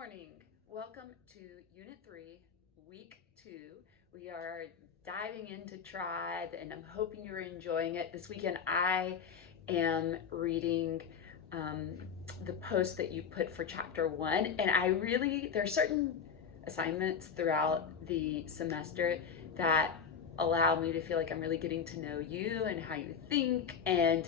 morning. Welcome to Unit 3, Week 2. We are diving into Tribe, and I'm hoping you're enjoying it. This weekend, I am reading the post that you put for Chapter 1, and there are certain assignments throughout the semester that allow me to feel like I'm really getting to know you and how you think, and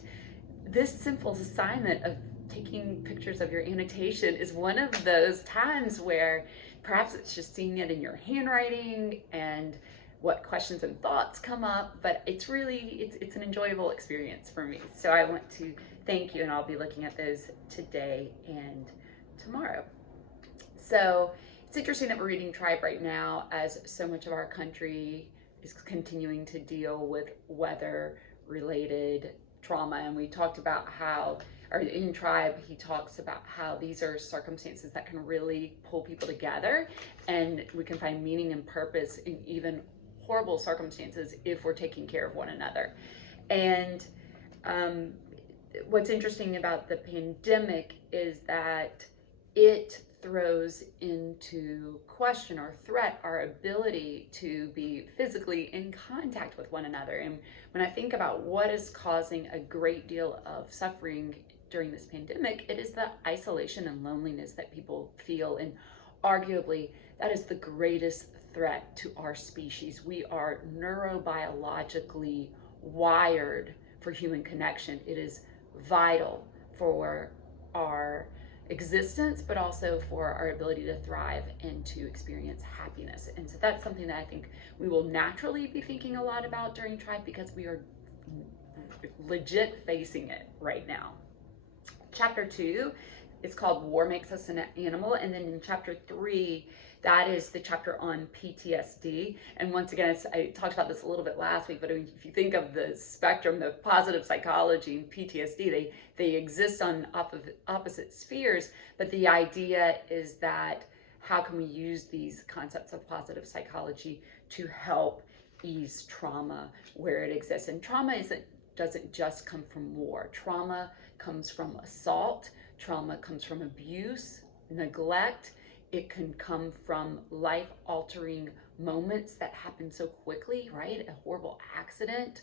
this simple assignment of taking pictures of your annotation is one of those times where perhaps it's just seeing it in your handwriting and what questions and thoughts come up, but it's an enjoyable experience for me. So I want to thank you, and I'll be looking at those today and tomorrow. So it's interesting that we're reading Tribe right now, as so much of our country is continuing to deal with weather-related trauma, and we talked about how, or in Tribe, he talks about how these are circumstances that can really pull people together, and we can find meaning and purpose in even horrible circumstances if we're taking care of one another. And what's interesting about the pandemic is that it throws into question or threat our ability to be physically in contact with one another. And when I think about what is causing a great deal of suffering during this pandemic, it is the isolation and loneliness that people feel. And arguably, that is the greatest threat to our species. We are neurobiologically wired for human connection. It is vital for our existence, but also for our ability to thrive and to experience happiness. And so that's something that I think we will naturally be thinking a lot about during Tribe, because we are legit facing it right now. Chapter 2 is called War Makes Us an Animal, and then in Chapter 3, that is the chapter on PTSD. And once again, I talked about this a little bit last week, but if you think of the spectrum, the positive psychology and PTSD, they exist on opposite spheres, but the idea is that how can we use these concepts of positive psychology to help ease trauma where it exists? And trauma doesn't just come from war. Trauma comes from assault, trauma comes from abuse, neglect. It can come from life-altering moments that happen so quickly, right? A horrible accident.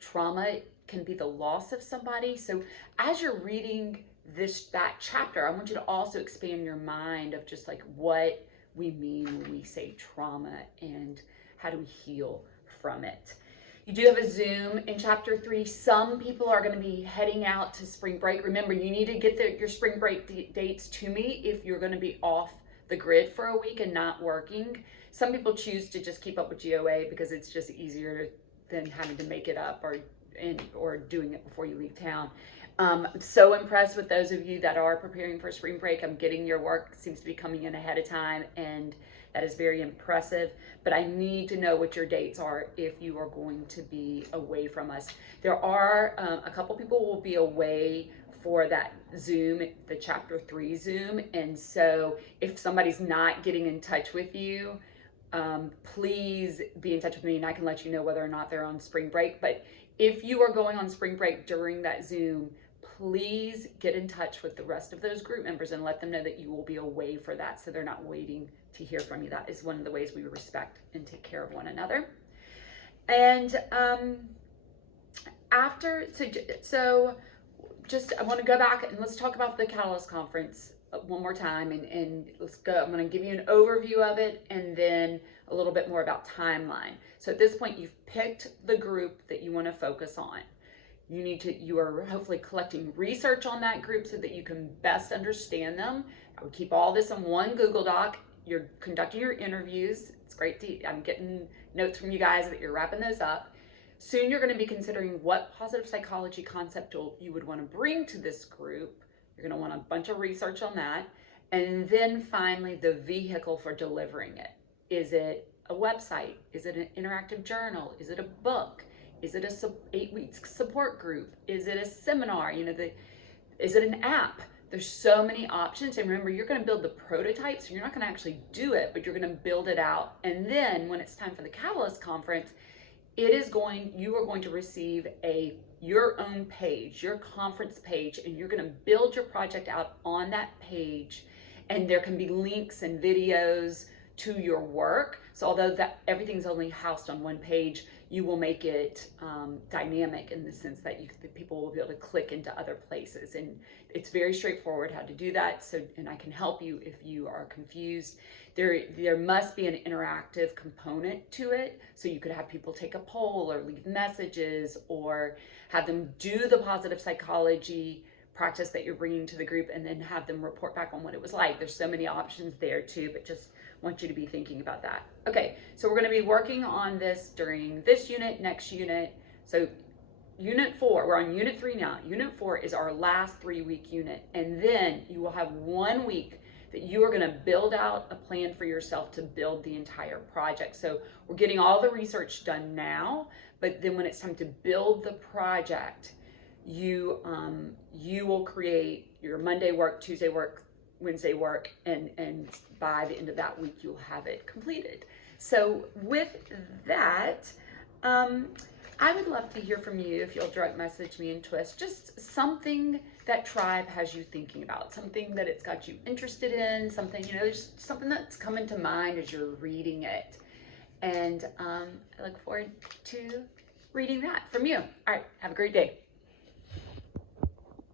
Trauma can be the loss of somebody. So as you're reading that chapter, I want you to also expand your mind of just like what we mean when we say trauma and how do we heal from it. You do have a Zoom in Chapter 3. Some people are going to be heading out to spring break. Remember, you need to get your spring break dates to me if you're going to be off the grid for a week and not working. Some people choose to just keep up with GOA because it's just easier than having to make it up or doing it before you leave town. I'm so impressed with those of you that are preparing for spring break. I'm getting your work seems to be coming in ahead of time, and that is very impressive, but I need to know what your dates are if you are going to be away from us. There are a couple people will be away for that Zoom, the Chapter 3 Zoom, and so if somebody's not getting in touch with you, please be in touch with me and I can let you know whether or not they're on spring break. But if you are going on spring break during that Zoom, please get in touch with the rest of those group members and let them know that you will be away for that, so they're not waiting to hear from you. That is one of the ways we respect and take care of one another. And I want to go back and let's talk about the Catalyst Conference one more time, and let's go. I'm going to give you an overview of it and then a little bit more about timeline. So at this point, you've picked the group that you want to focus on. You are hopefully collecting research on that group so that you can best understand them. I would keep all this in one Google Doc. You're conducting your interviews. It's great I'm getting notes from you guys that you're wrapping those up. Soon you're going to be considering what positive psychology concept you would want to bring to this group. You're going to want a bunch of research on that. And then finally, the vehicle for delivering it. Is it a website? Is it an interactive journal? Is it a book? Is it a 8-week support group? Is it a seminar? Is it an app? There's so many options. And remember, you're going to build the prototype, so you're not going to actually do it, but you're going to build it out. And then when it's time for the Catalyst Conference, you are going to receive your own page, your conference page, and you're going to build your project out on that page and there can be links and videos to your work. So although that everything's only housed on one page, you will make it dynamic in the sense that people will be able to click into other places. And it's very straightforward how to do that. So, and I can help you if you are confused. There must be an interactive component to it. So you could have people take a poll or leave messages or have them do the positive psychology practice that you're bringing to the group and then have them report back on what it was like. There's so many options there too, but just want you to be thinking about that. Okay, so we're going to be working on this during this unit, next unit. So unit 4, we're on unit 3 now. Unit 4 is our last 3-week unit. And then you will have 1 week that you are going to build out a plan for yourself to build the entire project. So we're getting all the research done now, but then when it's time to build the project, you will create your Monday work, Tuesday work, Wednesday work, and by the end of that week you'll have it completed. So with that, I would love to hear from you if you'll direct message me and Twist just something that Tribe has you thinking about, something that it's got you interested in, something, just something that's coming to mind as you're reading it. And I look forward to reading that from you. All right, have a great day.